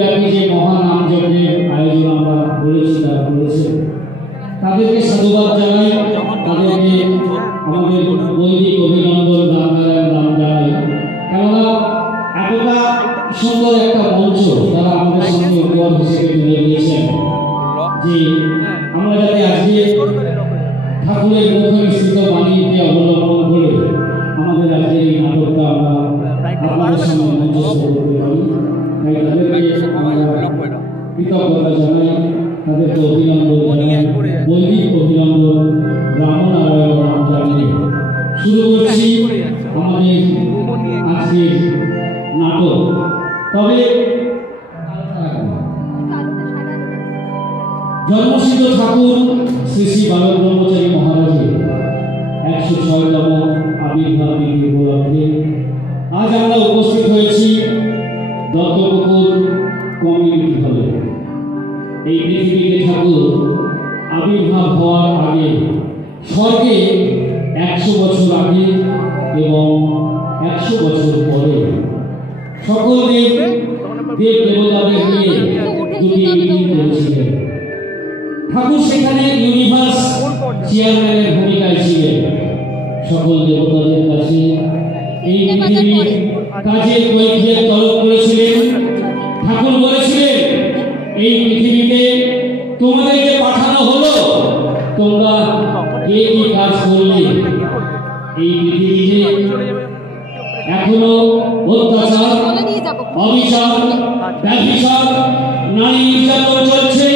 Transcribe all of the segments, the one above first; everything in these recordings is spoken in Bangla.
ব্যাপী যে মহান নামযজ্ঞের আয়োজন আমরা করেছি তারা করেছে, তাদেরকে সাধুবাদ জানাই, তাদেরকে আমাদের বৈদিক অভিনন্দন নাম জানাই। কেননা এতটা সুন্দর একটা মঞ্চ তারা আমাদের সামনে উপহার হিসেবে তুলে দিয়েছেন যে আমরা যাতে আজকে ঠাকুরের মুখে নিঃসৃত বাণীকে অবলম্বন করে আমাদের আজকে এই নাটকটা আমরা আপনাদের সামনে মঞ্চস্থ করতে পারি। তাই তাদেরকে আমরা কৃতজ্ঞতা জানাই, তাদেরকে অভিনন্দন জানাই, বৈদিক অভিনন্দন রামনারায়ণ নাম জানিয়ে শুরু করছি আমাদের আজকের নাটক। তবে জন্মসিদ্ধ ঠাকুর শ্রী শ্রী বালক ব্রহ্মচারী মহারাজের 106তম আবির্ভাব তিথি উপলক্ষে আজ আমরা উপস্থিত হয়েছি দত্তপুকুর কমিউনিটি হলে। এই পৃথিবীতে ঠাকুর আবির্ভাব হওয়ার আগে স্বর্গে 100 বছর আগে এবং 100 বছর পরে সকল দেব দেবতাদের নিয়ে দুটি মিটিং করেছিলেন। ঠাকুর সেখানে ইউনিভার্স চেয়ারম্যানের ভূমিকায় ছিলেন। সকল দেবতাদের কাছে এই পৃথিবীর কাজের কৈফিয়ত তলব করেছিলেন। ঠাকুর বলেছিলেন, এই পৃথিবীতে তোমাদেরকে পাঠানো হলো, তোমরা কে কি কাজ করলে? এই পৃথিবীতে এখনো অত্যাচার, অবিচার, ব্যভিচার, নারী নির্যাতন চলছে,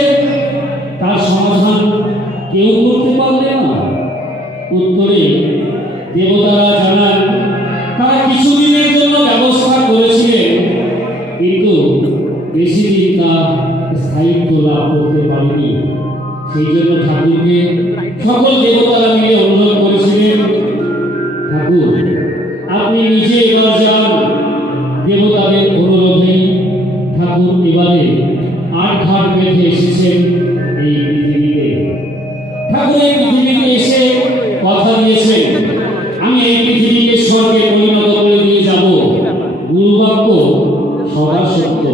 তার সমাধান কেউ করতে পারবে না। উত্তরে দেবতারা জানান তারা কিছুদিনের জন্য ব্যবস্থা করেছিলেন, কিন্তু বেশি দিন তা স্থায়িত্ব লাভ করতে পারেনি। সেই জন্য ঠাকুরকে সকল দেবতারা মিলে অনুরোধ করেছিলেন, ঠাকুর আপনি নিজে এবার যান। দেবতাদের অনুরোধে ঠাকুর এবারে 8 ঘাট বেঁধে এসেছেন এই পৃথিবীতে। ঠাকুর এই পৃথিবীতে এসে কথা দিয়েছেন, আমি এই পৃথিবীকে স্বর্গে পরিণত করে দিয়ে যাব। গুরুবাক্য সদা সত্য।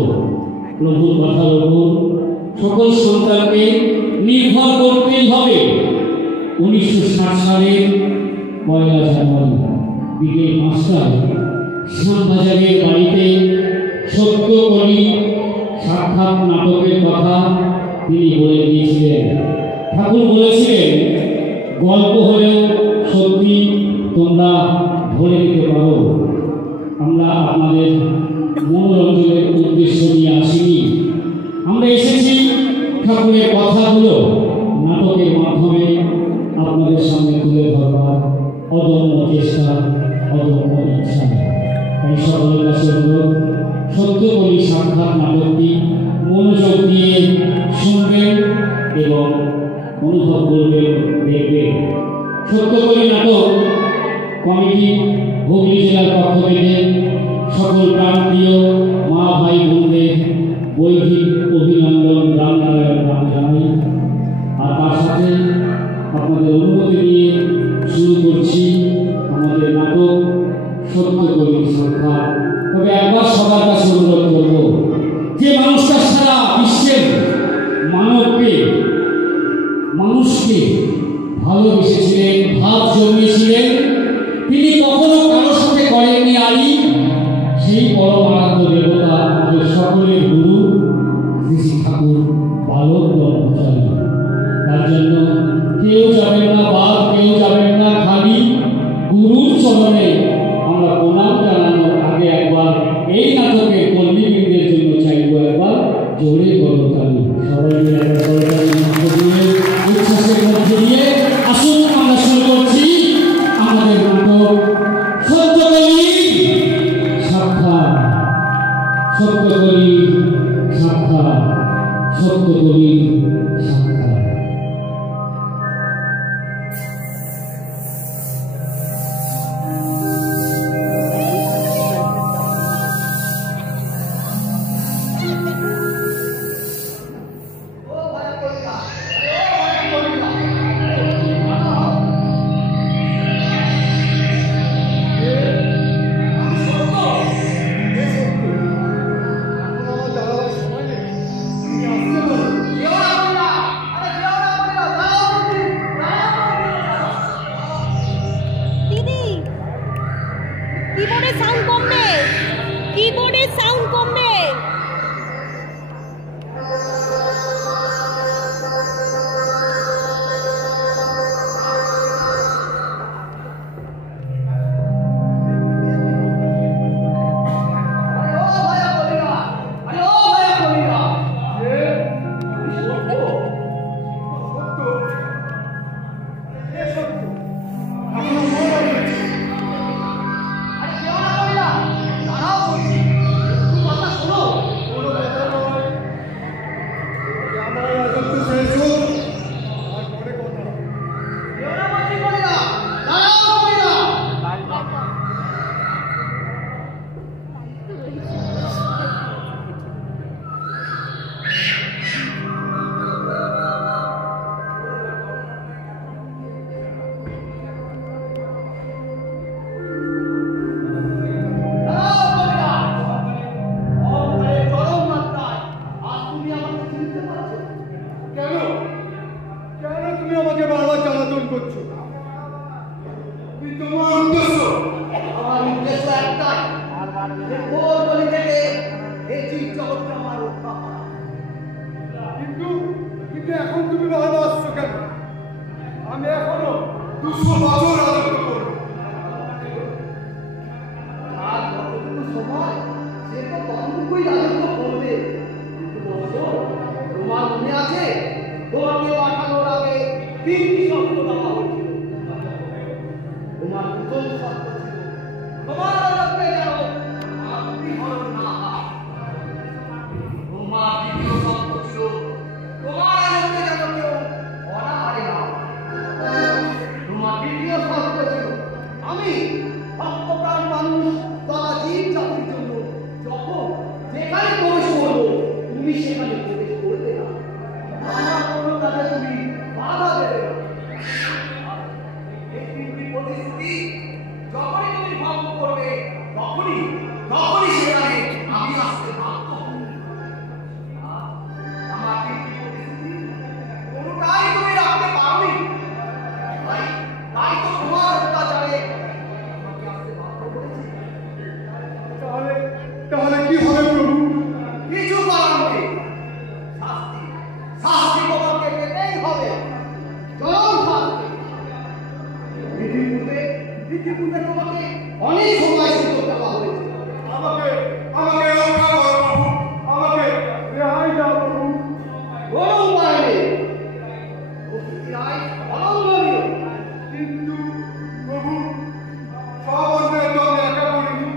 প্রভুর কথার উপর সকল সন্তানকে নির্ভর করতেই হবে। 1960 সালের 1 জানুয়ারি বিকেল 5টায় শ্যামবাজারের বাড়িতে সত্যকলি সাক্ষাৎ নাটকের কথা তিনি বলে দিয়েছিলেন। ঠাকুর বলেছিলেন, গল্প হলেও সত্যি তোমরা ধরে নিতে পারো। আমরা আপনাদের মনোরঞ্জনের উদ্দেশ্য নিয়ে আসিনি, আমরা এসেছি ঠাকুরের কথাগুলো নাটকের মাধ্যমে আপনাদের সামনে তুলে ধরবার অদম্য চেষ্টা, অদম্য ইচ্ছা। তাই সকলের কাছে অনুরোধ, সত্যকলি সাক্ষাৎ নাটকটি মনোযোগ দিয়ে শুনবেন এবং অনুভব করবেন, দেখবেন। সত্যকলি নাটক কমিটি হুগলি জেলার পক্ষ থেকে সকল প্রান্তীয় মা ভাই বোনদের বৈদিক অভিনন্দন রামনারায়ণ নাম জানাই। আর তার সাথে আপনাদের অনুমতি নিয়ে শুরু করছি আমাদের নাটক সত্যকলি সাক্ষাৎ। তবে একবার সবার কাছে অনুরোধ করব, যে মানুষটা সারা বিশ্বের মানুষকে ভালোবেসেছিলেন, ভাব জমিয়েছিলেন, তিনি কখনো কারোর সাথে করেননি আলী। সেই পরমারাধ্য দেবতা আমাদের সকলের গুরু শ্রী শ্রী ঠাকুর বালক ব্রহ্মচারী। তার জন্য কেউ যাবেন না বাদ, কেউ যাবেন না খালি। গুরুর চরণে আমরা প্রণাম জানানোর আগে একবার এই নাটকের কর্মীবৃন্দের জন্য চাইব একবার জোরে করতালি। সবাই মিলে উচ্ছ্বাসের মধ্যে দিয়ে আসুন আমরা শুরু করছি আমাদের নাটক কিবোর্ডের সাউন্ড কমবে, কিবোর্ডের সাউন্ড কমবে। এখন তুমি ভালোবাসছো কেন? আমি এখনো 200 বছর রাজত্ব করব। আর কতটুকু সময় সে তো ততটুকুই রাজত্ব করবে। তোমার মনে আছে তোমাকে পাঠানোর আগে তিনটি শর্ত দেওয়া হয়েছিল। তোমার প্রথম শর্ত ছিল তোমার রাজত্বে যেন বিহরণ না হয়। তোমার দ্বিতীয় শর্ত ছিল তোমার রাজত্বে যেন কেউ অনাহারে না হয়। তোমার তৃতীয় শর্ত ছিল আমি ভক্তপ্রাণ মানুষ তথা জীব জাতির জন্য যখন যেখানে প্রবেশ করবো তুমি সেখানে প্রবেশ করবে না। আমার কোনো কাজে তুমি বাধা দেবে না। এই তিনটি প্রতিশ্রুতি যখনই তুমি ভঙ্গ করবে তখনই সেখানে আমি আসতে বাধ্য হব। আমার তিনটি প্রতিশ্রুতি কোনোটাই তুমি রাখতে পারোনি। তাই তো তোমার অত্যাচারে আমাকে আসতে বাধ্য করেছি। তাহলে কি হবে প্রভু? কিছু করার নেই। শাস্তি তোমাকে পেতেই হবে। চরম শাস্তি। ইতিপূর্বে তোমাকে অনেক সময় সুযোগ দেওয়া হয়েছে। আমাকে রক্ষা করো প্রভু, আমাকে রেহাই দাও প্রভু। কোনো উপায় নেই। প্রকৃতির আইন অলঙ্ঘনীয়। কিন্তু প্রভু সব অন্যায় তো আমি একা করিনি।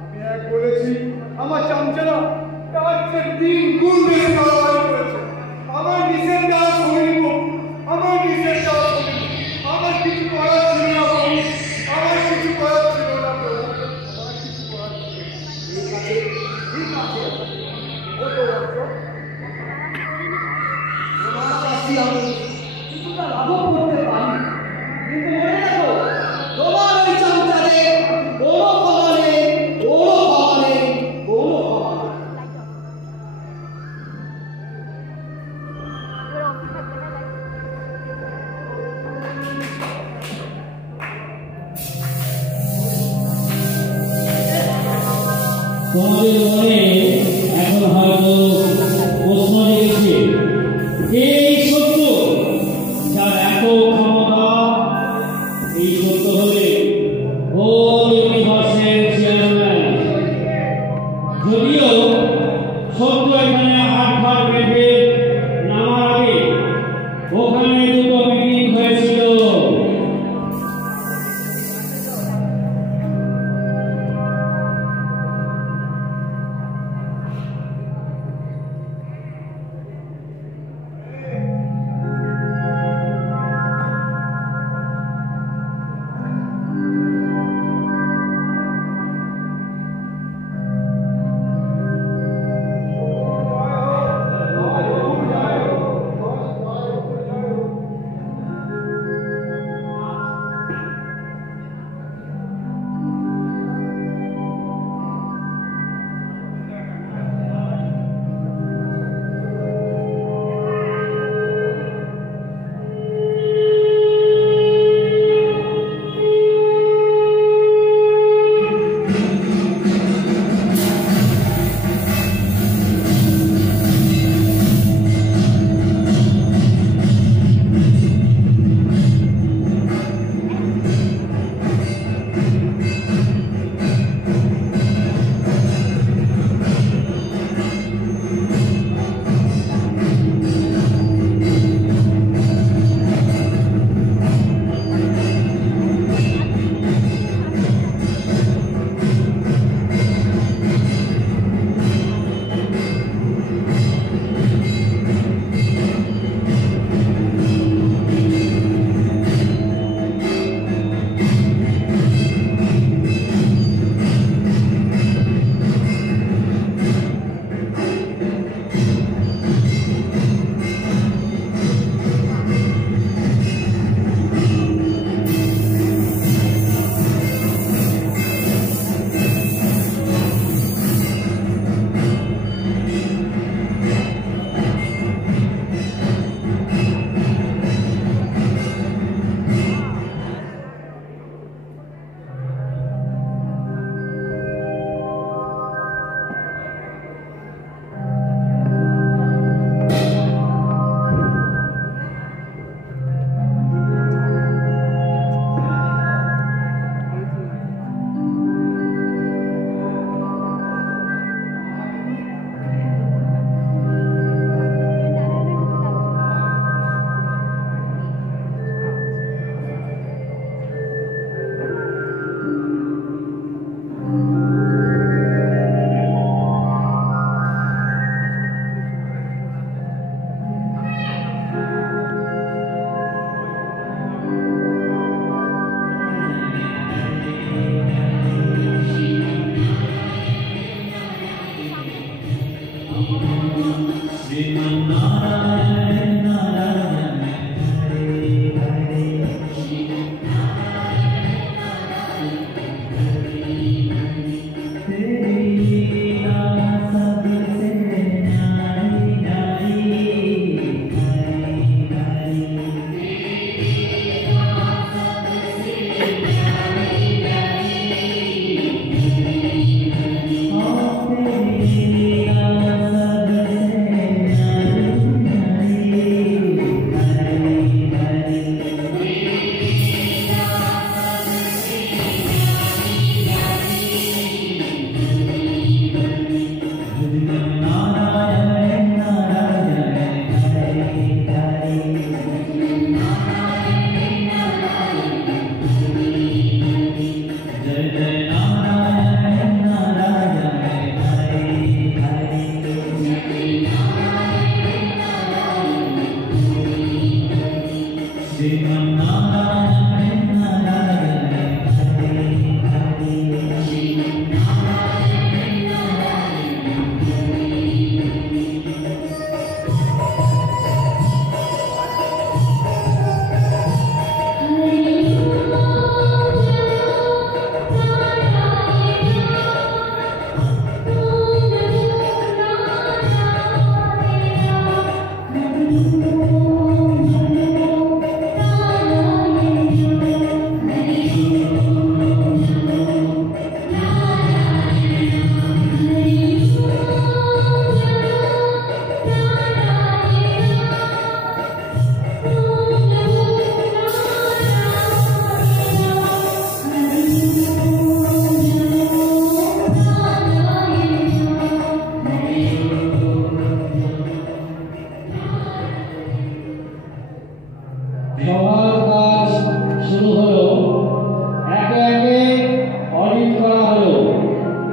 আমি এক বলেছি আমার চামচারা তার চেয়ে 3 গুণ বেশি বাড়াবাড়ি করেছে। আমার নিষেধ দেওয়া শুনিনি প্রভু, আমার নিষেধ দেওয়া শুনিনি। আমার কিছু করার ছিল না প্রভু, আমার কিছু করার ছিল না প্রভু, আমার কিছু করার ছিল না। ঠিক আছে, ঠিক আছে। ওঠো, ওঠো। তোমার শাস্তি আমি কিছুটা লাঘব করতে পারি। কিন্তু মনে রাখো, তোমার ওই চামচাদের কোনো ক্ষমা নেই, কোনো ক্ষমা নেই, কোনো ক্ষমা নেই। তোমাদের মনে এখন হয়তো প্রশ্ন জেগেছে, এই সত্য যার এত ক্ষমতা, এই সত্য হলে ও ইউনিভার্সের চেয়ারম্যান। যদিও সত্য এখানে হাত বেঁধে নামার আগে ওখানে দুটো মিটিং হয়েছিল।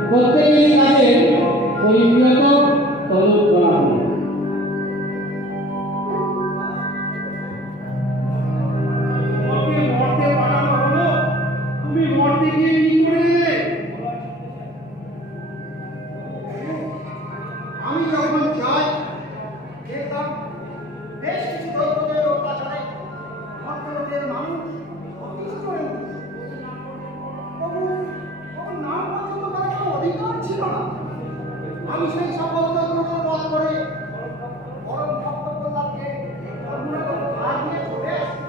প্রত্যেকেরই কাছে পরিণত তলব করা হলো। তোমাকে মরতে পাঠানো হলো, তুমি মরতে গিয়ে কি করে এলে? আমি যখন যাই দেখলাম বেশ কিছু দৈত্যদের অত্যাচারে ভক্তদের মানুষ অতিষ্ঠ হয়ে উঠছে। তবু নাম পর্যন্ত তার কোনো অধিকার ছিল না। আমি সেই সমস্ত দ্রুত পথ করে পরম ভক্ত প্রহ্লাদকে ধর্মনগর ভার দিয়ে চলে আসি।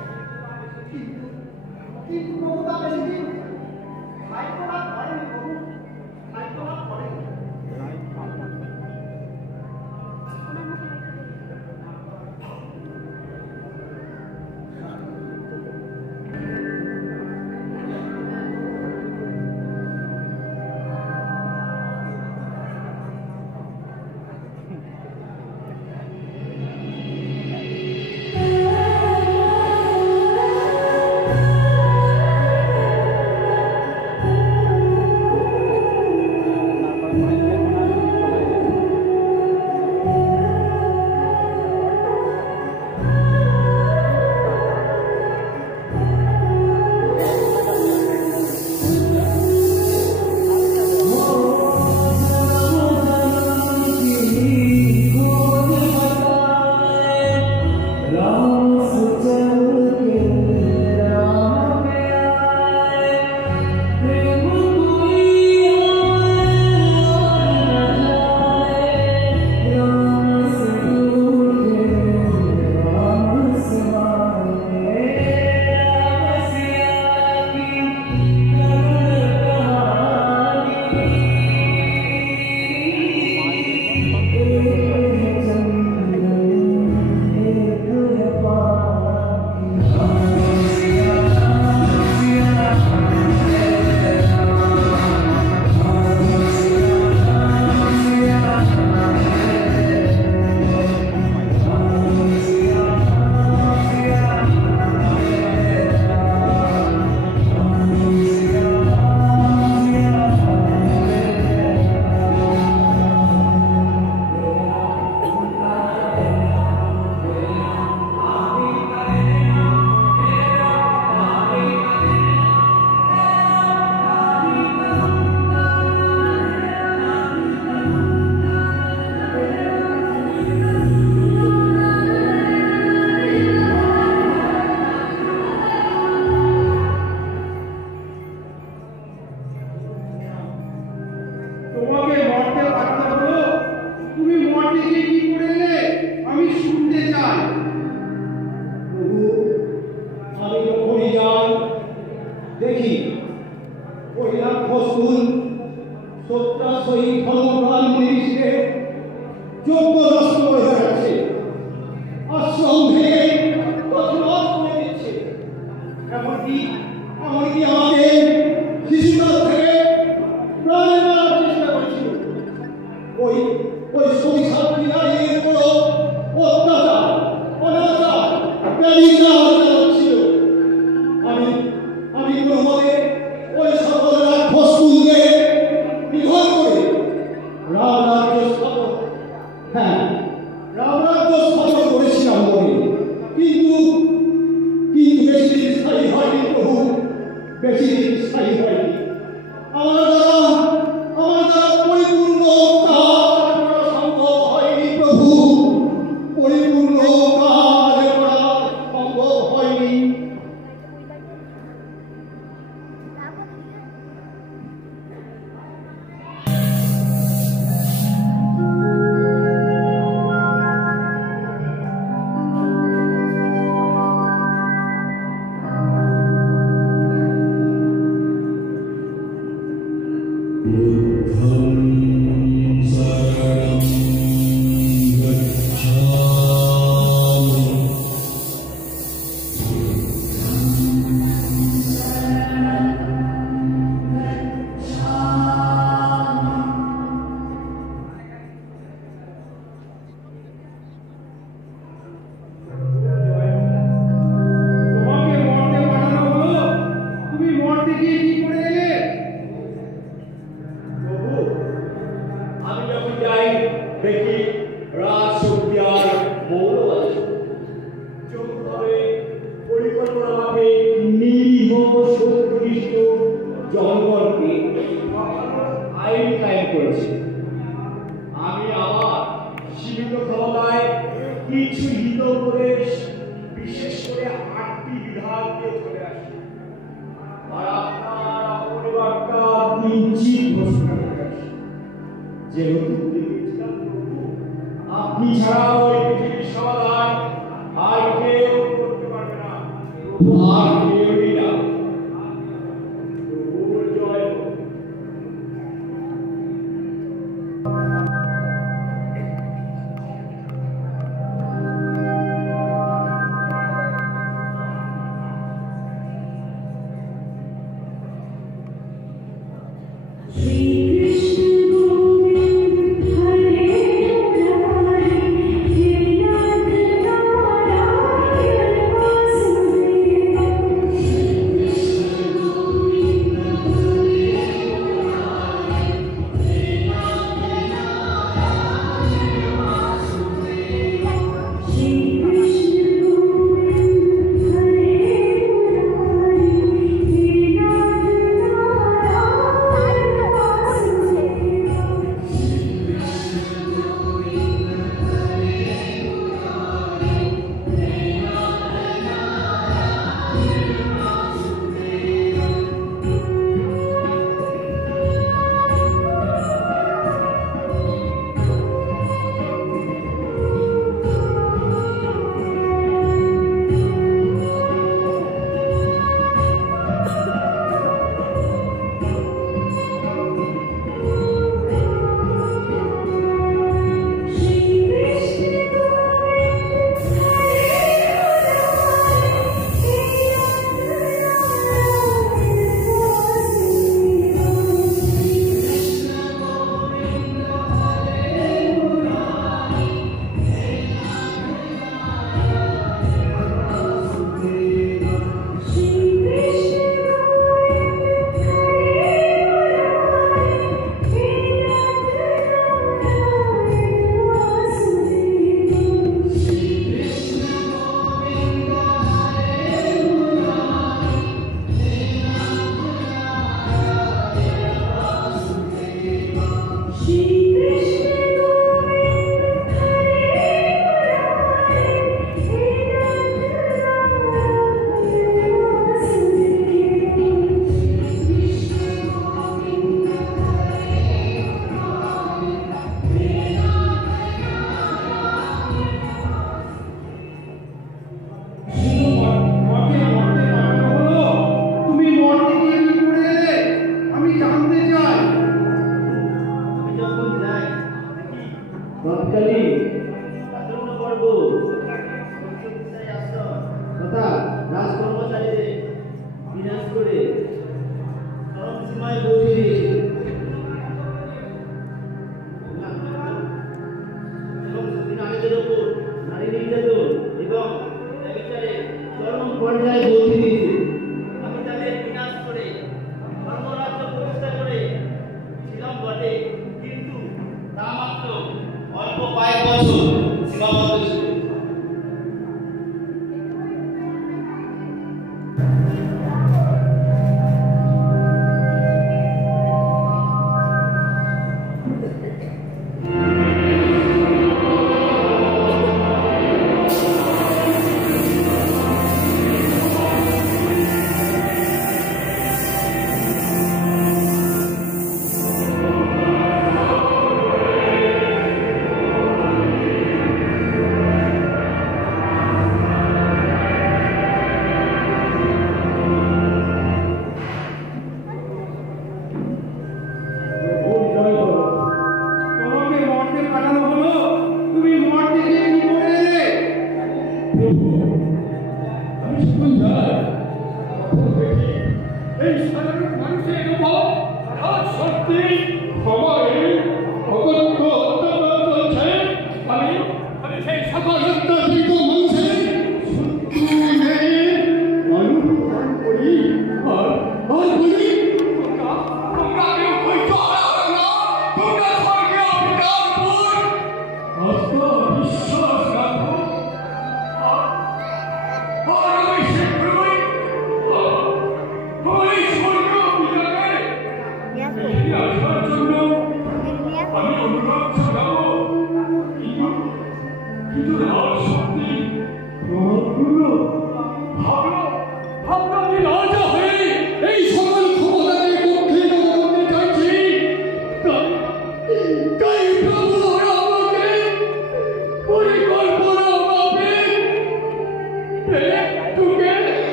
কিন্তু প্রভু তা বেশি দিন দায়িত্বলাভ করেনি। প্রভু দায়িত্বলাভ করেনি। তোমাকে মরতে পাঠানো হলো, তুমি মরতে গিয়ে কি করে এলে? আমি শুনতে চাই। প্রভু, আমি যখনই যাই দেখি ওই রাক্ষসকুল সত্যাশয়ী ধর্মপ্রাণ নির্বিশেষে যোগ্য নষ্ট হয়ে যাচ্ছে, আশ্রম ভেঙে প্রতিবাদ করে দিচ্ছে। এমনকি আমাকে শিশুকাল থেকে প্রাণে মারার চেষ্টা করেছিল। ওই সতী সাধ্বী নারীর উপর অত্যাচার, অনাচার, ব্যভিচার চালাচ্ছিল। আমি কোনো মতে ওই সকল রাক্ষসকুলকে নিধন করে রামরাজ্য স্থাপন করেছিলাম বলে। কিন্তু বেশি দিন স্থায়ী হয়নি প্রভু, বেশি দিন স্থায়ী হয়নি। আমার দ্বারা পরিপূর্ণ কাজ করা সম্ভব হয়নি প্রভু, পরিপূর্ণ কাজ করা সম্ভব হয়নি। তোমাকে মরতে পাঠানো হলো, তুমি মরতে গিয়ে কি করে এলে? প্রভু, দেখি রাজশক্তি আর মৌলবাদী যৌথভাবে পরিকল্পনা মাফে নিরীহ শত্রুনিষ্ঠ জনগণকে আইন কায়েম করেছে। আমি আবার সীমিত ক্ষমতায় কিছু হিত উপদেশ বিশেষ করে 8টি বিধান দিয়ে চলে আসি আর আপনার পরিবারটা নিশ্চিত ঘোষণা করে আসি। যেহেতু আপনি ছাড়া ওই পৃথিবীর সমাধান আর কেউ করতে পারবে না, আর কেউই না। জয় হোক।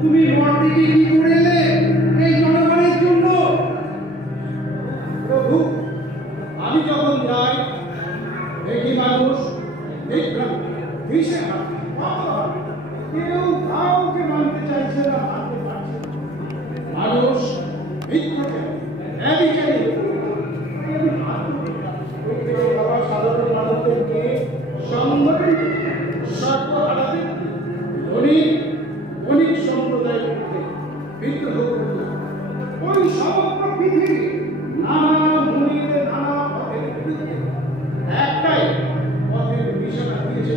তুমি ঘর থেকে কি করে এলে এই জনগণের জন্য? প্রভু, আমি যখন যাই দেখি মানুষ কেউ কাউকে মানতে চাইছে না, মানতে পারছে না। মানুষ মিথ্যাকে সাধারণ মানুষদেরকে সংগঠিত স্বার্থ হারাতে অনেক সম্প্রদায়ের মধ্যে বিদ্রোহ করতে ওই সমগ্র পৃথিবী নানা মূল্যে নানা পথের বিরুদ্ধে একটাই পথের নিশানা দিয়েছে।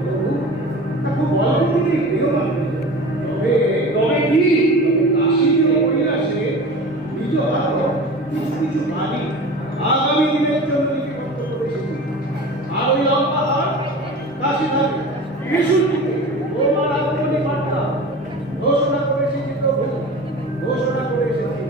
প্রভু তাকে বলেন তিনি গৃহমান, তবে কি কাশীর কৈলাসে নিজ হাতে কিছু কিছু বাণী আগামী দিনের জন্য লিপিবদ্ধ করেছেন। আর ওই লম্বা হাত কাশী থাকে বিশুদ্ধিতে তোমার আত্মনি বার্তা ঘোষণা করেছি প্রভু, ঘোষণা করে এসেছি।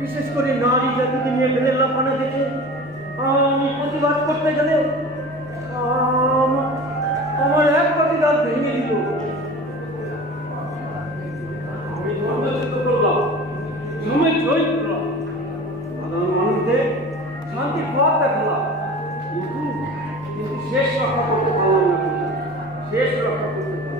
বিশেষ করে নারী জাতিকে নিয়ে বেদলাপানা দেখে আমি প্রতিবাদ করতে গেলে আমার এক পাটি দাঁত ভেঙে দিল। আমি ধর্মচ্যুত করলাম, ধর্মের জয় করলাম, সাধারণ মানুষদের শান্তি পথ দেখালাম, কিন্তু শেষ রক্ষা করতে পারলাম না। শেষ রক্ষা করতে পারলাম।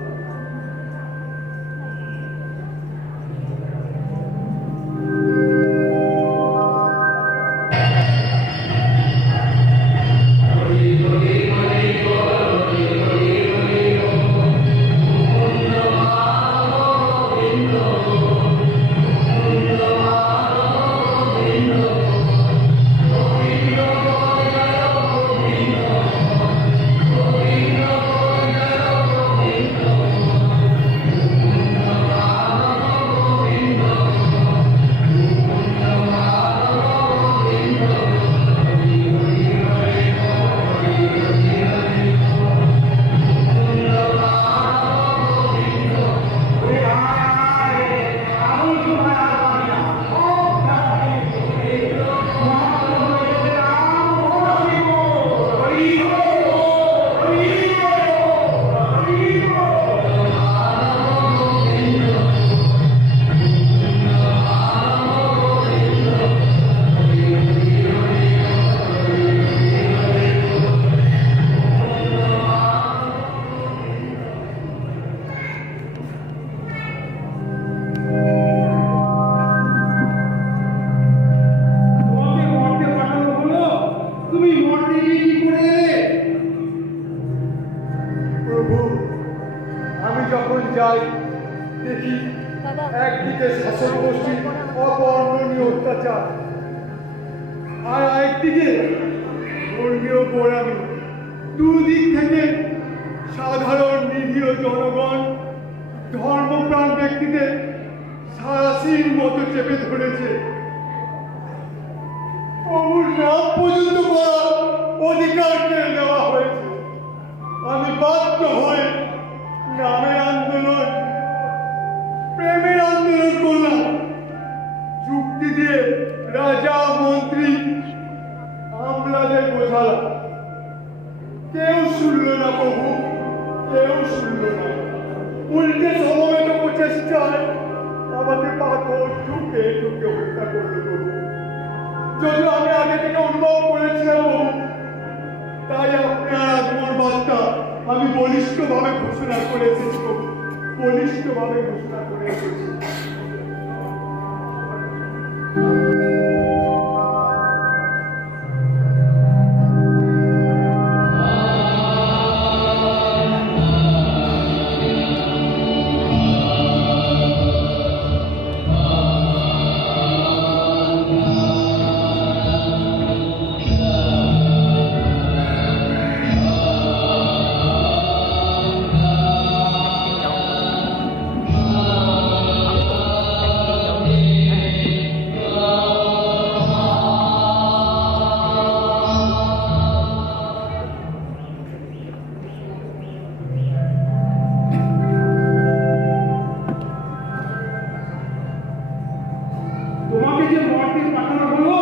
তোমাকে যে মর্তে পাঠানো হলো,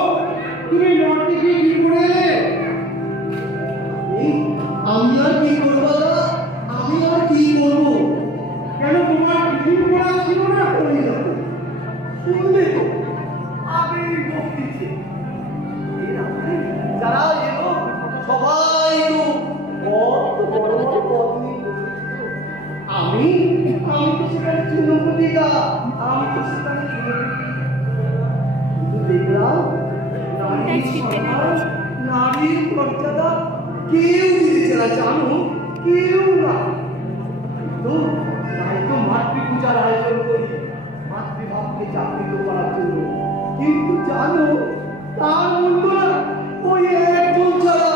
তুমি মর্তে গিয়ে কি করে এলে? আমি আর কি করবো দাদা? আমি আর কি করবো? কেন তোমার টিফিন করা ছিল না? ওই দেখো, শুনলে তো আগেই বকতেছে। যারা এলো সবাই তো কত বড় বড় পদ নিয়ে বসেছিল। আমি তো সেখানে চুনপুটিকা, আমি তো সেখানে কিন্তু দেখলাম নারীর সম্মান, নারীর মর্যাদা কেউ দিচ্ছে না, জানো? কেউ না। তো তাই তো মাতৃপূজার আয়োজন করি, মাতৃভাবকে জাগৃত করার জন্য। কিন্তু জানো, তার মূল্য না ওই একজন ছাড়া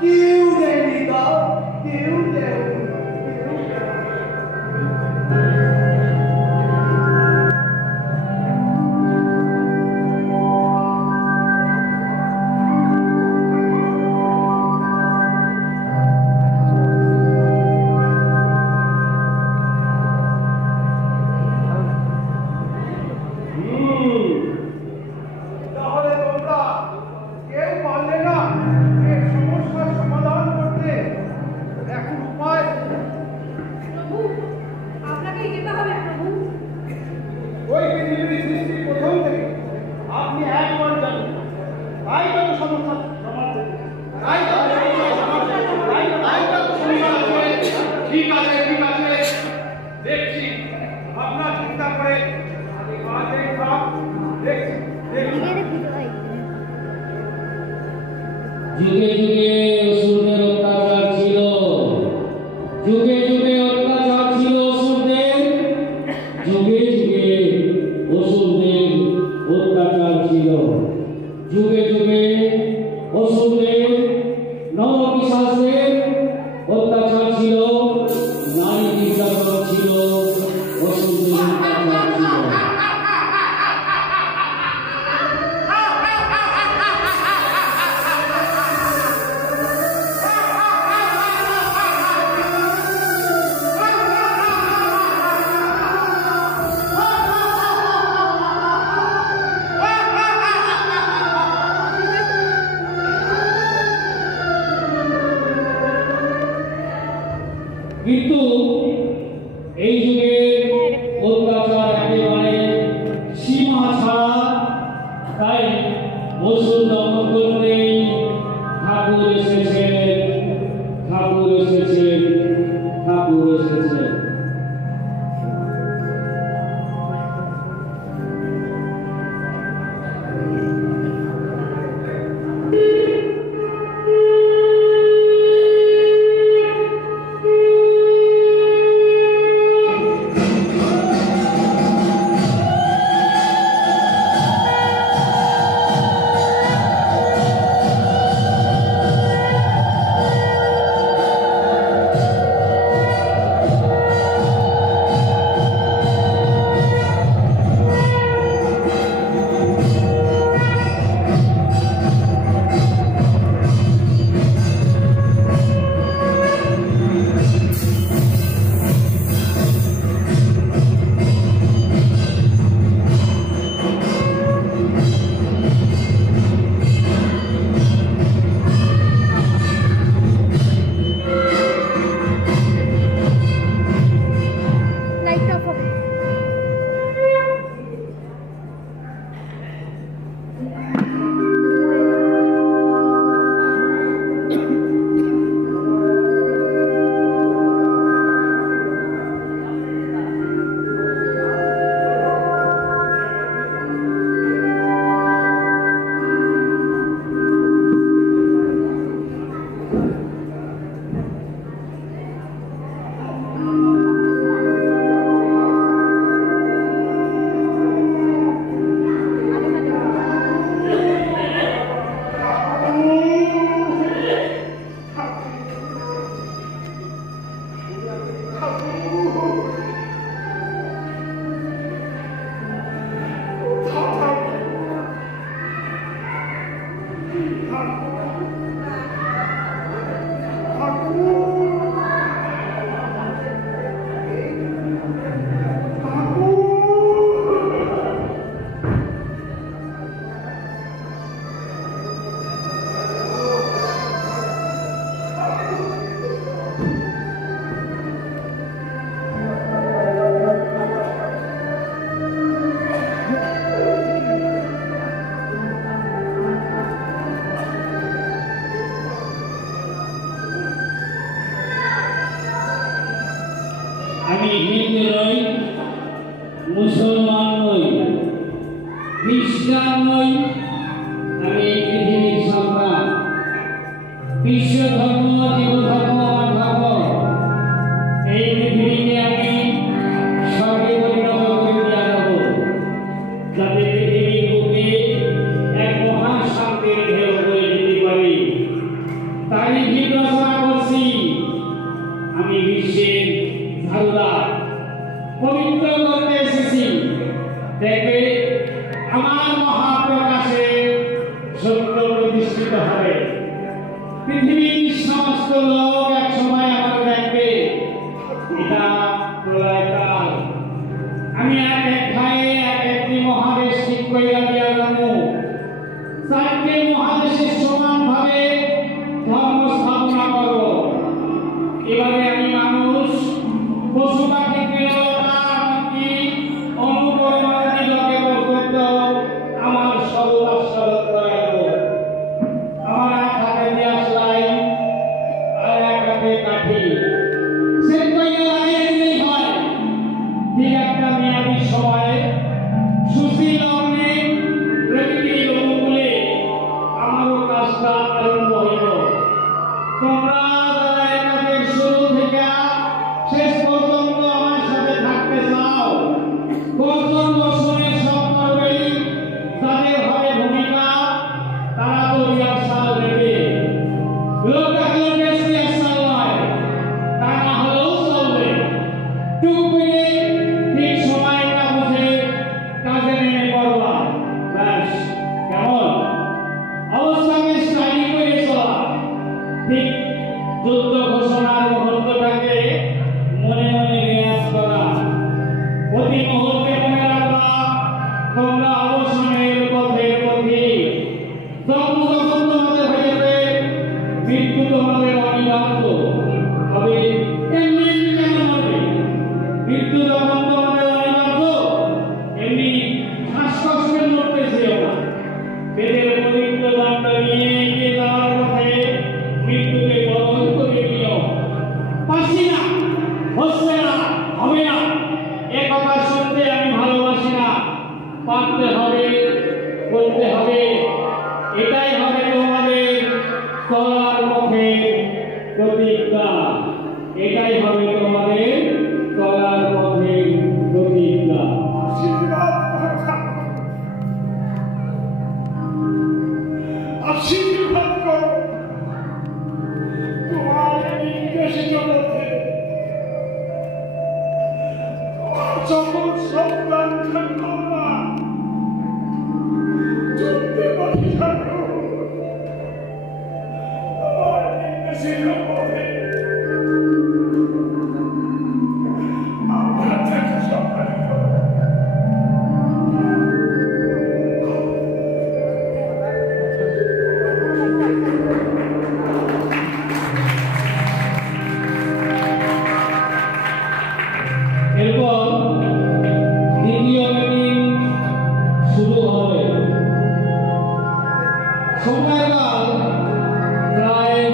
কেউ দেয়নি, তা কেউ দেয়নি, কেউ দেয়নি। তাহলে তোমরা কেউ পারলে না এই সমস্যার সমাধান করতে? এখন উপায় প্রভু, আপনাকেই যেতে হবে প্রভু। ওই পৃথিবীর সৃষ্টি প্রথম থেকে আপনি একবার জানেন, তাই তো সমস্যা সমাধান, তাই তো সমস্যা আছে। ঠিক আছে, ঠিক আছে, দেখছি আপনার চিন্তা করে আমি কাজে কাজ দেখছি। যুগে যুগে অসুরদের অত্যাচার ছিল, যুগে যুগে অত্যাচার ছিল অসুরদের, যুগে যুগে অসুরদের অত্যাচার ছিল, যুগে যুগে অসুরদের নরপিশাচদের অত্যাচার ছিল, নারী নির্যাতন ছিল, অসুরদের অত্যাচার ছিল। কিন্তু এই যুগে অত্যাচার একেবারে সীমা ছাড়া, তাই অসুর দমন করতে ঠাকুর এসেছেন, ঠাকুর এসেছেন, ঠাকুর এসেছেন। বিশ্ব ধর্ম, জীব ধর্ম, ধর্ম এই পৃথিবীকে আমি স্বর্গে পরিণত করে দিয়ে যাব, যাতে পৃথিবীর বুকে এক মহান শান্তির ঢেউ বয়ে যেতে পারে। তাই ভিড় রচনা করছি আমি বিশ্বের ঝাড়ুদার, পবিত্র করতে এসেছি। দেখবে আমার মহাপ্রকাশে সত্য প্রতিষ্ঠিত হবে। পৃথিবীর সমস্ত লোক এক সময় আমাকে দেখবে। এটা প্রলয়কাল। আমি এক এক ভাই এক একটি মহাদেশ ঠিক করিয়া দিয়া যাবো। চারটে মহাদেশের সমানভাবে ধর্ম স্থাপনা করব। এভাবে আমি মানুষ, পশু পাখিকে অনুপরিমাণকে পর্যন্ত আমার সর্বস্বরত করাইব। আমার এক হাতে গ্যাস লাইন আর এক হাতে কাঠি, সে কইয়া লাগিয়ে দিলেই হয়। ঠিক একটা মেয়াদি সময়ে সুশীল লগ্নে প্রকৃতির অনুকূলে আমারও কাজটা আরম্ভ হইল। তোমরা যারা এ কাজের শুরু থেকে শেষ পর্যন্ত আমার সাথে থাকতে চাও, কজন বছরের সব করবেই তাদের হবে ভূমিকা, তারা তো রিহার্সাল দেবে। লোকটাকে বেশি রিহার্সাল নয়, তা না হলেও চলবে। টুক করে ঠিক সময়টা বুঝে কাজে নেমে পড়বা। ব্যাস, কেমন? অবস্থাকে স্টাডি করে চলা। ঠিক যুদ্ধ ঘোষণার মুহূর্তটাকে মনে মনে রিয়াজ করা। প্রতি মুহূর্তে মনে রাখবা তোমরা অবসানের পথের পথিক। জন্ম যখন তোমাদের হয়েছে, মৃত্যু তোমাদের অনিবার্য। তবে এমনি কেন মরবে? মৃত্যু যখন তোমাদের অনিবার্য, এমনি শ্বাসকষ্টে লড়তে চেয়েও না। বেদের পবিত্র দণ্ড নিয়ে এগিয়ে যাওয়ার পথে মৃত্যুকে বরণ করে নিও। পারছি না, হচ্ছে না, হবে না, এ কথা শুনতে আমি ভালোবাসি না। পারতে হবে, করতে হবে। এটাই হবে তোমাদের চলার পথে প্রতিজ্ঞা। এটাই হবে তোমাদের চলার পথে প্রতিজ্ঞা। আশীর্বাদ করো ঠাকুর। আশীর্বাদ করো তোমার নির্দেশ জগতে সকল সন্তান কন্যা চলতে পারি ঠাকুর। তোমার নির্দেশে জগতে আমরা তাকে সম্মান করো। এরপর দ্বিতীয় মিটিং শুরু হবে। সময়কাল প্রায়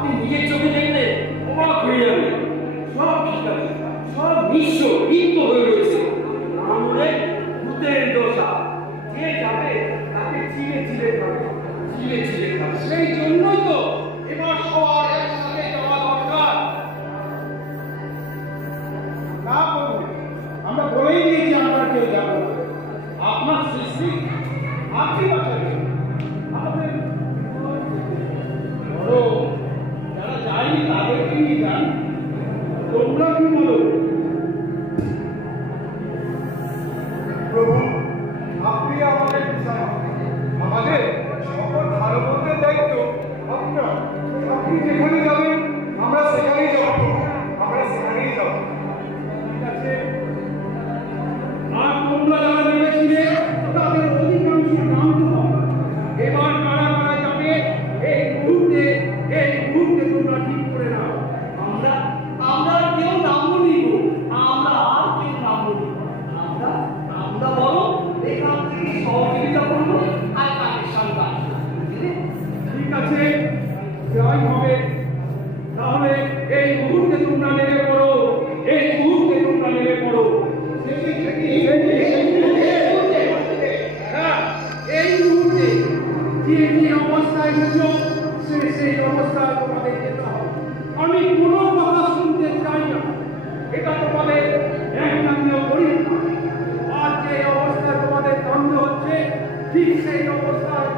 আপনি নিজের চোখে দেখলে অবাক হয়ে যাবেন। সব ঠিক আছে, সব নিঃস্ব রিক্ত হয়ে রয়েছে। আমাদের ভূতের দশা, যে যাবে তাকে চিড়ে চিড়ে খাবে, চিড়ে চিড়ে খাবে। সেই জন্যই তো এবার সবার একসাথে যাওয়া দরকার। না প্রভু, আমরা বলেই দিয়েছি আমরা কেউ যাবো না। আপনার সৃষ্টি আপনি বাঁচাবেন। আমাদের বড় যারা যায়নি তাদেরকে নিয়ে যান। তোমরা কি বলো? প্রভু, আপনি আমাদের বিচার, আমাদের সকল ভালো মন্দের দায়িত্ব আপনার। আপনি যেখানে যাবেন আমরা সেখানেই যাব, আমরা সেখানেই যাব। ঠিক আছে, আর তোমরা যারা নেমেছিলে তাদের অধিকাংশ নামতে হবে। এবার কারা কারা যাবে এই মুহূর্তে তোমরা ঠিক করে নাও। আমরা আমরা কেউ নামবো নিব, আমরা আর কেউ নামবো নিব। আমরা বলো এখান থেকে সহযোগিতা করবো আর কানেকশন বাড়বো। ঠিক আছে, যাই হবে। তাহলে এই মুহূর্তে তোমরা নেমে পড়ো, এই মুহূর্তে তোমরা নেমে পড়ো। হ্যাঁ, এই মুহূর্তে যে অবস্থায় এসেছো সেই অবস্থায় তোমাদের যেতে হবে। আমি কোনো কথা শুনতে চাই না, এটা তোমাদের একনামীয় পরীক্ষা। আর যে অবস্থায় তোমাদের দ্বন্দ্ব হচ্ছে ঠিক সেই অবস্থায়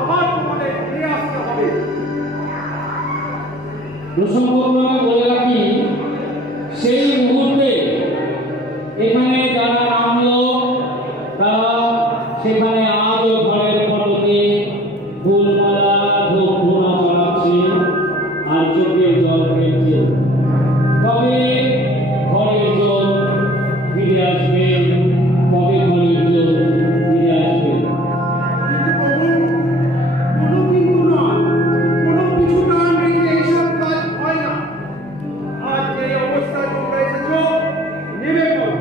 আবার তোমাদের ফিরে আসতে হবে। প্রসঙ্গক্রমে বলে রাখি, সেই মুহূর্তে এখানে যারা নামলো তারা সেখানে আজও ঘরের ফটকে ফুলমালা ধূপধুনা চড়াচ্ছে আর চোখের জল ফেলছে। কবে ঘরের জল ফিরে আসবে, কবে ঘরের জল ফিরে আসবে? কিন্তু প্রভু, কোনো কিন্তু নয়, কোনো কিছু না রেখে এইসব কাজ হয় না। আজ যে অবস্থায় তোমরা এসেছো নেমে পড়ো।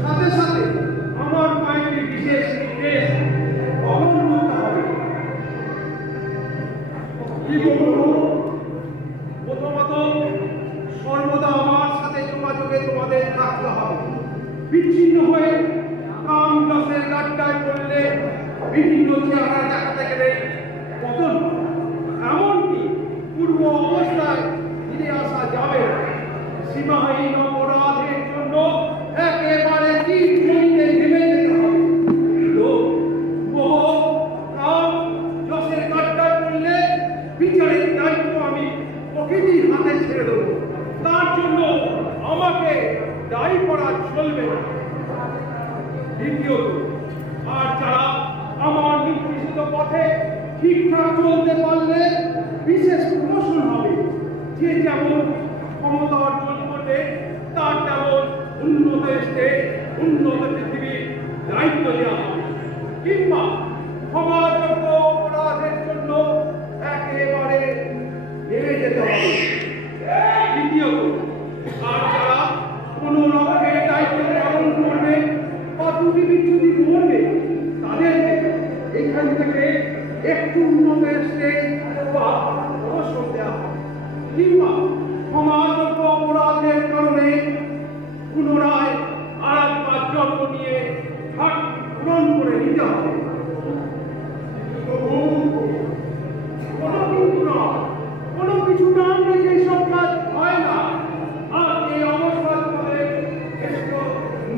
সাথে সাথে আমার কয়েকটি বিশেষ নির্দেশ পালন করতে হবে। কি বলবো? প্রথমত, সর্বদা আমার সাথে যোগাযোগে তোমাদের থাকতে হবে। বিচ্ছিন্ন হয়ে কাম রসের গাড্ডায় পড়লে বিভিন্ন চেহারা দেখাতে গেলে পতন, এমনকি পূর্ব অবস্থায় ফিরে আসা যাবে না। সীমাহীন অপরাধের জন্য একেবারে নির্জনকে নেমে যেতে হবে। লোভ, মোহ, কাম রসের গাড্ডায় পড়লে বিচারের দায়িত্ব আমি প্রকৃতির হাতে ছেড়ে দেবো। তার জন্য আমাকে দায়ী করা চলবে না। দ্বিতীয়ত, আর যারা আমার নির্দেশিত পথে ঠিকঠাক চলতে পারলে বিশেষ প্রমোশন হবে। যে যেমন ক্ষমতা অর্জন করবে তার তেমন উন্নত স্টেট, উন্নত পৃথিবীর দায়িত্ব দেওয়া হবে। কিংবা ক্ষমাযোগ্য অপরাধের জন্য একেবারে নেমে যেতে হবে। তৃতীয়ত, আর যারা কোনো রকমের দায়িত্ব পালন করবে বা ত্রুটি বিচ্যুতি করবে তাদেরকে এখান থেকে একটু উন্নত স্টেজ বা প্রমোশন দেওয়া হবে। কিংবা সমাজগত অপরাধের কারণে পুনরায় আর একবার জন্ম নিয়ে ঘাট পূরণ করে নিতে হবে। কোনো কিন্তু নয়, কোনো কিছু না রেখে সব কাজ হয় না। আর এই অবস্থা তোমাদের একটু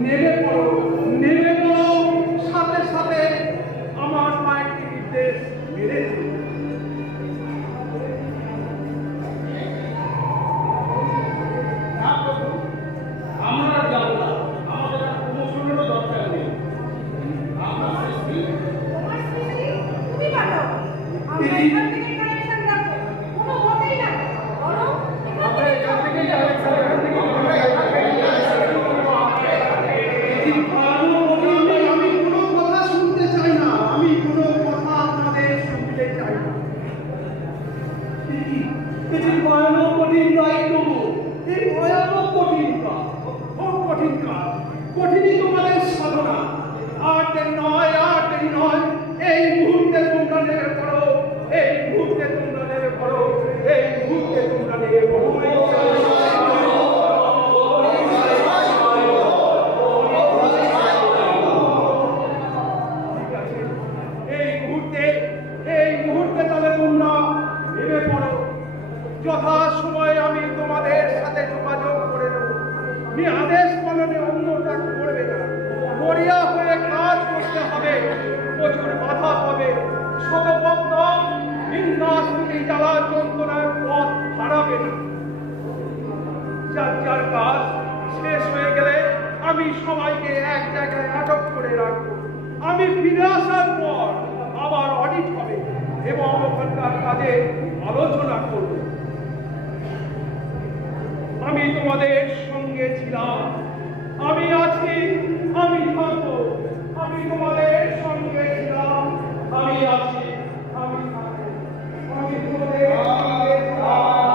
নেমে পড়ো, নেমে পড়ো। সাথে সাথে আমার কয়েকটি নির্দেশ মেনে চলো। না প্রভু, আমরা যাব না, আমাদের প্রমোশনেরও দরকার নেই। আপনার সৃষ্টি তোমার সৃষ্টি তুমি পাঠাও। আমরা এখান থেকে কানেকশন রাখবো, কোনো মতেই না। বরং আমরা এখান থেকে কানেকশন রাখবো। আমি কোনো কথা শুনতে চাই না, আমি কোনো কথা আপনাদের শুনতে চাই না। কিছু ভয়ানক কঠিন দায়িত্ব, এই ভয়ানক কঠিন কাজ। খুব কঠিন কাজ, কঠিনই তোমাদের সাধনা। আর দেরি নয়, আর দেরি নয়। এই মুহূর্তে তোমরা নেমে পড়ো, এই মুহূর্তে তোমরা নেমে পড়ো, এই মুহূর্তে তোমরা তুমি আদেশ পালনে অন্যটা করবে না। মরিয়া হয়ে কাজ করতে হবে, প্রচুর বাধা পাবে, শতবন্ধন নিন্দাস্তুতি জ্বালা যন্ত্রণার পথ হারাবে না। যার যার কাজ শেষ হয়ে গেলে আমি সবাইকে এক জায়গায় আটক করে রাখবো। আমি ফিরে আসার পর আবার অডিট হবে এবং ওখানকার কাজে আলোচনা করব। আমি তোমাদের সঙ্গে ছিলাম, আমি আছি, আমি থাকবো। আমি তোমাদের সঙ্গে ছিলাম, আমি আছি, আমি থাকবো। আমি তোমাদের সঙ্গে ছিলাম।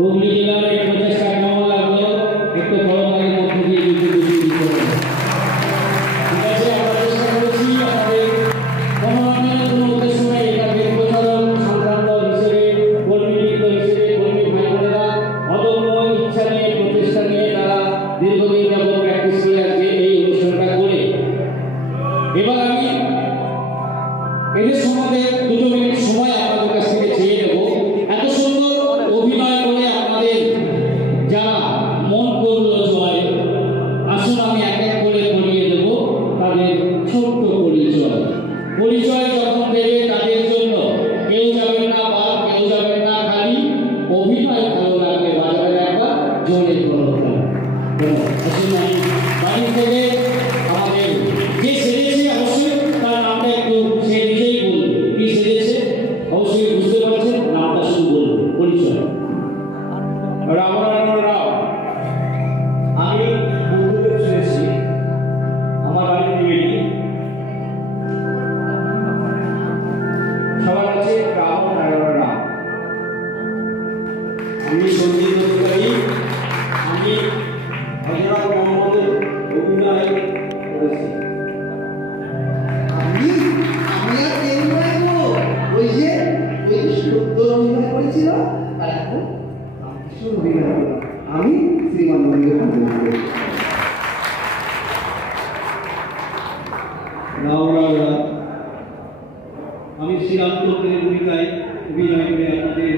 হুগলি জেলার এই প্রচেষ্টা কেমন লাগলো একটু করতালির মধ্যে দিয়ে দিতে দিতে হবে। ঠিক আছে, আমরা চেষ্টা করেছি আমাদের মনোরঞ্জনের কোনো উদ্দেশ্য নেই, এটা বেদ প্রচারক সংক্রান্ত হিসেবে কর্মীবৃন্দ হিসেবে কর্মী ভাই বোনেরা অদম্য ইচ্ছা নিয়ে প্রচেষ্টা নিয়ে তারা দীর্ঘদিন যাবত প্র্যাকটিস করে আসছে এই অনুষ্ঠানটা করে। এবার আমি এদের সম্বন্ধে 2 মিনিট সময় আপনাদের কাছ থেকে চেয়ে নেব। এত সুন্দর অভিনয় করে আপনাদের যারা মন করলো জয়, আসুন আমি এক এক করে করিয়ে দেব তাদের ছোট্ট পরিচয় যখন দেবে তাদের জন্য কেউ যাবেন না বাদ, কেউ যাবেন না খালি, অভিনয় ভালো লাগবে বাজারের একবার জোরে করতে। আসুন আমি বাড়ি থেকে আমাদের যে সেজেছে অবশ্যই তার নামটা একটু সে নিজেই বলবে, কি সেজেছে অবশ্যই বুঝতে পারছেন, নামটা শুধু বলবে। পরিচয় রামনারায়ণ রাও। আমি বন্ধুদের শুনেছি, আমার বাড়ি ত্রিবেণী। সবার আছে রামনারায়ণ রাও। আমি সঞ্জিত অধিকারী। আমি হযরত মোহাম্মদের অভিনয় করেছি। আমি আর কেন বলবো, ওই যে সুন্দর অভিনয় করেছিল, আর এখন রামকৃষ্ণ অভিনয় করলাম। আমি শ্রীমান মন্দির রামনারায়ণ। আমি শ্রীরামচন্দ্রের ভূমিকায় অভিনয় করে আপনাদের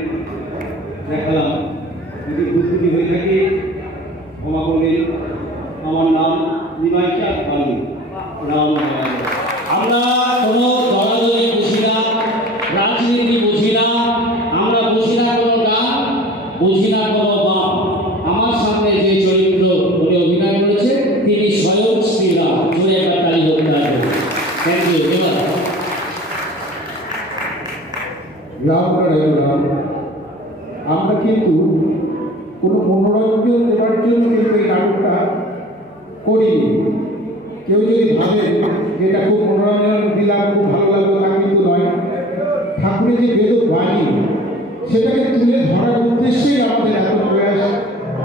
দেখালাম। যদি ভুলত্রুটি হয়ে থাকে ক্ষমা করবেন। আমার নাম নিমাই চাঁদ পালু। রামনারায়ণ। আমরা কোনো দলাদলি বুঝি না, রাজনীতি বুঝি না, আমরা বুঝি না কোনো গান, বুঝি না কোনো বাম। আমার সামনে যে চরিত্র উনি অভিনয় করেছে তিনি স্বয়ং শ্রীরাম। জোরে একটা তালি করতে হবে। Thank you. এবার রামনারায়ণ রাম। আমরা কিন্তু কোনো মনোরঞ্জন দেওয়ার জন্য কিন্তু এই নাটকটা করিনি। কেউ যদি ভাবেন যে এটা খুব মনোরঞ্জন দিলাম, খুব ভালো লাগলো, তা কিন্তু নয়। ঠাকুরের যে বেদ বাণী সেটাকে তুলে ধরার উদ্দেশ্যেই আমাদের এত প্রয়াস,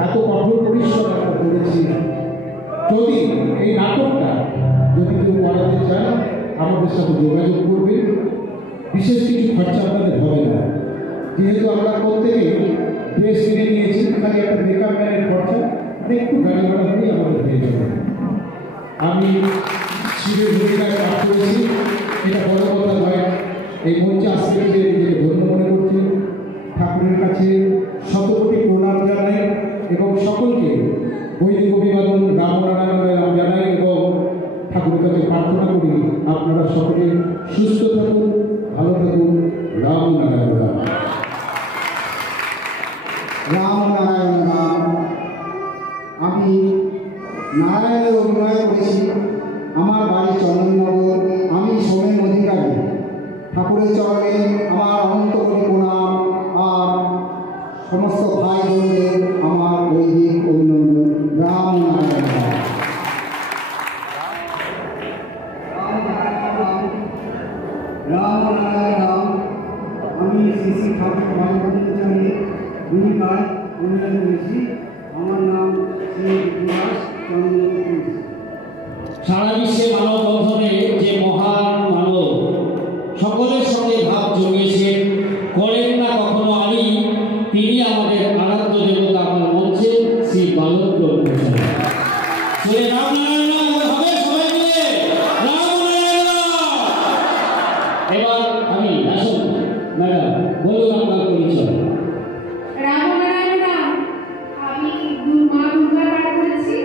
এত কঠোর পরিশ্রম আমরা করেছি। যদি এই নাটকটা যদি কেউ করাতে চান আমাদের সাথে যোগাযোগ করবেন। বিশেষ কিছু খরচা আপনাদের হবে না, যেহেতু আমরা প্রত্যেকে ড্রেস কিনে নিয়েছি, খালি একটা মেকআপ ম্যানের খরচা আর একটু গাড়ি ভাড়া হলেই আমাদের হয়ে যাবে। আমি শিবের ভূমিকায় পাঠ করেছি, এটা বড় কথা নয়। এই মঞ্চে আসতে পেরে নিজেকে ধন্য মনে করছি। ঠাকুরের কাছে শতকোটি প্রণাম জানাই এবং সকলকে বৈদিক অভিবাদন রামনারায়ণ জানাই এবং ঠাকুরের কাছে প্রার্থনা করি আপনারা সকলে সুস্থ থাকুন, ভালো থাকুন। রামনারায়ণ রাম। রামনারায়ণ রাম। আমি নারায়ণের অভিনয় করেছি। আমার বাড়ি চন্দননগর। আমি সোমেন অধিকারী। ঠাকুরের চরণে আমার অনন্ত কোটি প্রণাম আর সমস্ত ভাই বোনদের আমার বৈদিক অভিনন্দন। রামনারায়ণ রাম। রামনারায়ণ রাম। আমি শ্রী শ্রী ঠাকুর বালগোবিন্দাচার্যের ভূমিকায় অভিনয় করেছি। আমার নাম শ্রী বিকাশ চন্দ্র। সারা বিশ্বে মানব বন্ধনে যে মহান মানব সকলের সঙ্গে ভাব জমিয়েছেন, করেন না কখনো আলী, তিনি আমাদের আরাধ্য দেবতা। আমার মঞ্চে শ্রী বালক প্রভুষণ। এবার আমি আসুন ম্যাডাম বলুন আপনার পরিচয়। রামনারায়ণ রাম। আমি মা দুর্গার পাঠ করেছি।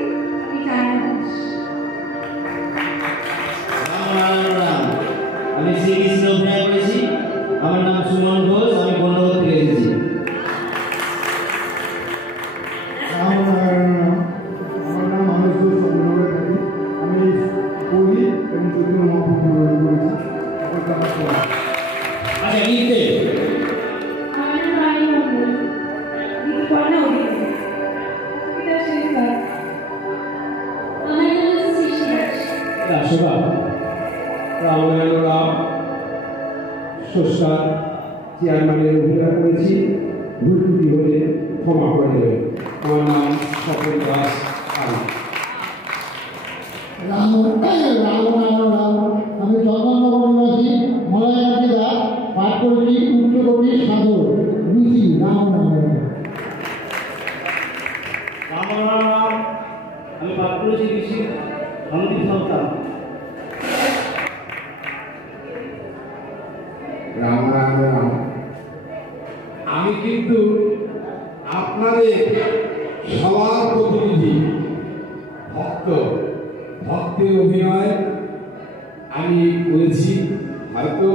আমি জানি রামনারায়ণ রাম। আমি শ্রীকৃষ্ণ অভিনয় করেছি। আমার নাম সুমন ঘোষ। আমি বন্ধুবাদ থেকে এসেছি। রামনারায়ণ রাম। আমার নাম আমেশ ঘোষ, চন্দ্রনগরে থাকি। আমি পড়ি এবং চৈতন্য মহাপ্রভু করেছি। আচ্ছা লিখতে আমার নাম রানী মন্ডল। দীপকর্ণা অধিকারী। এটা শেখা। আমার নাম শ্রী দাস। শোভা। রামনারায়ণ রাম। স্রষ্টা চেয়ারম্যানের অভিনয় করেছি। ভুল ত্রুটি হলে ক্ষমা করে দেবেন। আমার নাম স্বপন দাস। রাম রাম রাম রাম। আমি চন্দননগরবাসী মলয়াদি দাস পাঠ করেছি উচ্চকবি সাধক বুঝি রাম রাম রাম। আমি পাঠ করেছি ঋষি সন্দীপ সরকার। রাম রাম রাম। আমি কিন্তু আপনাদের সবার প্রতিনিধি, ভক্তের অভিনয় আমি করেছি। হয়তো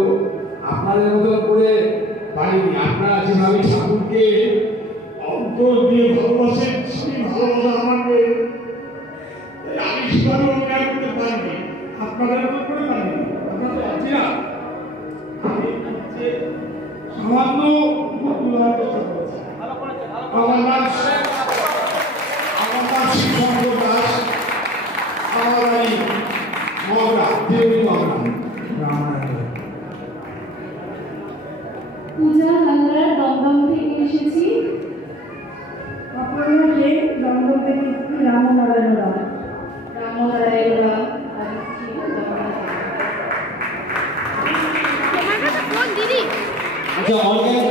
আপনাদের মতো করে পারিনি। আপনারা যেভাবে ঠাকুরকে অন্তর দিয়ে ভালোবাসেন, সেই ভালোবাসা আমাকে আমি সেভাবে অভিনয় করতে পারিনি, আপনাদের মতো করে পারিনি। আপনারা তো আছি না, আমি সামান্য তোলার চেষ্টা করেছি। আমার নাম শ্রীশঙ্কর দাস, আমার বাড়ি মগরা, দেউরি মগরা। পূজা হালদার দমদম থেকে এসেছি। অপর্ণা দে দমদম থেকে এসেছি। রামনারায়ণ রাম। রামনারায়ণ রাম। আচ্ছা,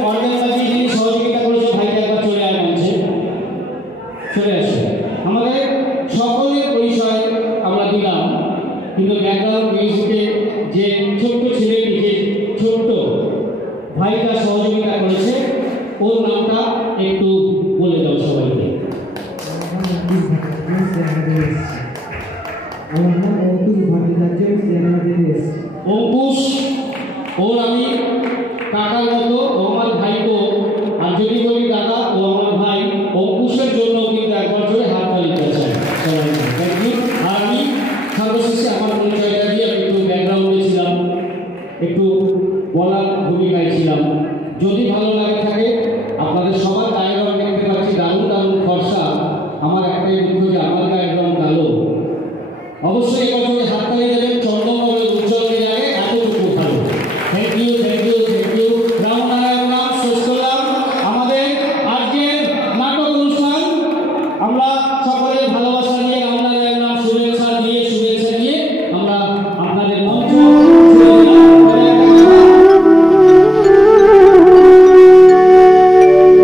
অর্গানাইজার যিনি সহযোগিতা করেছে ভাইকে একবার চলে আসছে, চলে আসে। আমাদের সকলের পরিচয় আমরা দিলাম, কিন্তু ব্যাকগ্রাউন্ড মিউজিকে যে ছোট্ট ছেলেটি, যে ছোট্ট ভাইটা সহযোগিতা করেছে, ওর নামটা একটু বলে দাও সবাইকে। অঙ্কুশ, ওর আমি কাকার মতো, ও আমার ভাইপো। আর যদি বলি দাদা, ও আমার ভাই। অঙ্কুশের জন্য কিন্তু একবার জোরে হাত তালি দিয়েছেন। আর আমি সর্বশেষে আমার পরিচয়টা দিয়ে আমি একটু ব্যাকগ্রাউন্ডে ছিলাম, একটু বলার ভূমিকায় ছিলাম। যদি